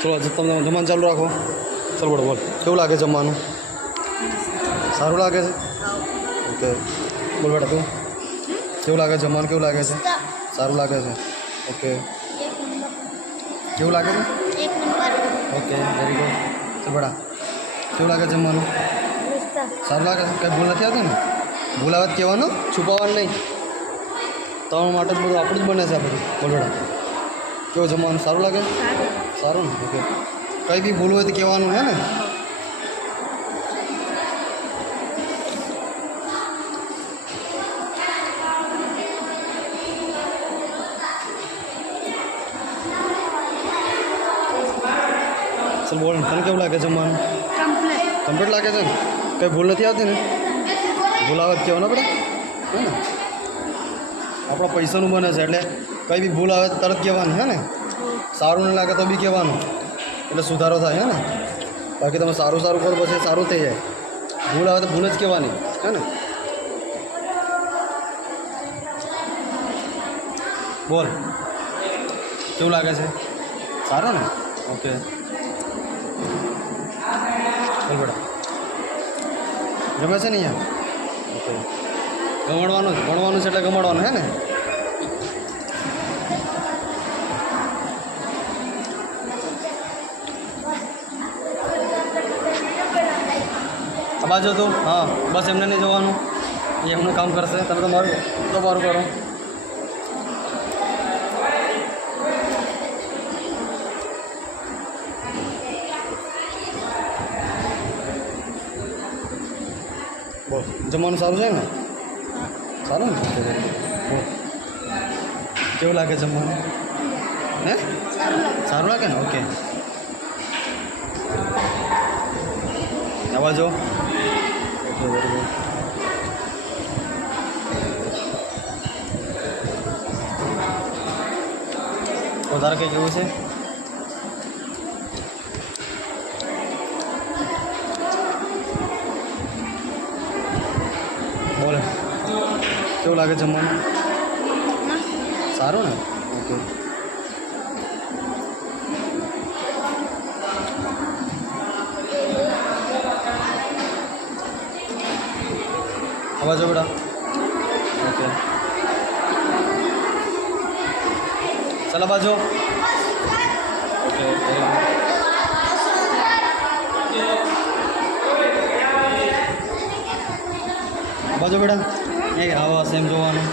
ચલો તમે જમવાનું ચાલુ રાખો. ચલો બોલો બોલ, કેવું લાગે જમવાનું? સારું લાગે છે? ઓકે બોલ બેટા તું, કેવું લાગે જમવાનું? કેવું લાગે છે? સારું લાગે છે. ઓકે કેવું લાગે છે? Okay very good. ચલ બેટા, કેવું લાગે જમવાનું? સારું લાગે છે? કંઈ ભૂલ નથી આવતી ને? ભૂલ આવે કહેવાનું, છુપાવવાનું નહીં. તમારા માટે જ બધું આપણું જ બને છે આ બધું. બોલ બેટા, કેવું જમવાનું? સારું લાગે? સારું ને? ઓકે. કંઈ બી ભૂલ હોય તો કહેવાનું હે ને? ચલ બોલ, તને કેવું લાગે જમવાનું? કમ્પ્લીટ લાગે છે ને? કંઈ ભૂલ નથી આવતી ને? ભૂલ આવે કહેવાનું આપણે હે ને? આપણા પૈસાનું બને છે એટલે કંઈ બી ભૂલ આવે તો તરત કહેવાનું હે ને? સારું નહીં લાગે તો બી કહેવાનું એટલે સુધારો થાય હે ને? બાકી તમે સારું સારું કરો પછી સારું થઈ જાય. ભૂલ આવે તો ભૂલ જ કહેવાની હે ને? બોલ, કેવું લાગે છે? સારું ને? ઓકે બોલ બેટા, ગમે છે ને અહીંયા? ઓકે ગમાડવાનું જ, ભણવાનું છે એટલે ગમાડવાનું હે ને? આ બાજુ તું, હા બસ એમને નહીં જોવાનું, એ એમનું કામ કરશે, તમે તમારું કરો. બોલ, જમવાનું સારું છે ને? સારું ને? બોલ, કેવું લાગે જમવાનું? હે સારું લાગે ને? ઓકે આવા જો. Okay very good. વધારે કંઈ કેવું છે? બોલે, કેવું લાગે જમવાનું? સારું ને? ઓકે આવા જો બેટા. ઓકે ચાલ આ બાજુ. ઓકે બાજુ બેટા, એ આવા સેમ જોવાનું.